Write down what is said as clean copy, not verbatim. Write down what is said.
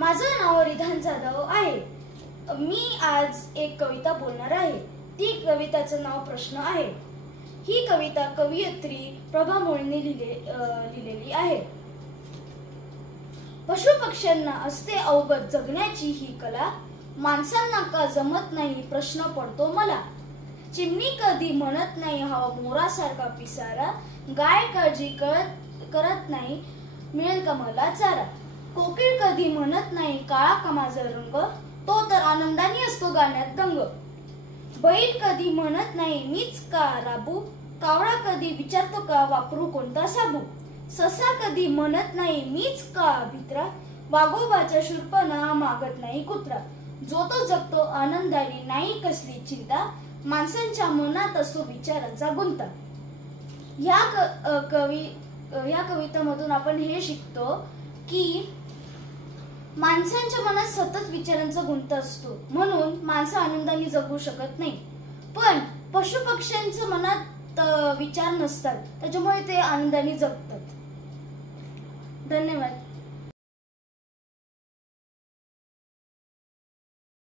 माझं नाव रिधान जाधव आहे। मी आज एक कविता बोलणार आहे। ती कविताचं नाव प्रश्न आहे। ही कविता कवयित्री प्रभा मोळीने लिहिलेली आहे। पशु पक्ष्यांना असते अवगत जगण्याची ही कला, माणसांना का जमत नाही प्रश्न पडतो मला। चिमणी कधी म्हणत नाही हा मोरासारखा पिसारा, गाय काळजी करत नाही मिळेल का मला चारा। कोकिळ कधी म्हणत नाही काळा का माझा रंग, तो तर आनंदाने असतो गाण्यात दंग। बैल कधी म्हणत नाही मीच का राबू, कावळा कधी विचारतो का वापरू कोणता साबू। ससा कधी म्हणत नाही मीच का भित्रा, वाघोबाच्या शूर्पणा मागत नाही कुत्रा। जो तो जगतो आनंदाने नाही कसली चिंता, माणसांच्या मनात असतो विचारांचा गुंता। या कवितेमधून आपण हे शिकतो की माणसांच्या मनात सतत विचारांचा गुंता असतो, म्हणून माणसं आनंदाने जगू शकत नाही। पण पशु पक्ष्यांच्या मनात विचार नसतात, त्याच्यामुळे ते आनंदाने जगतात। धन्यवाद।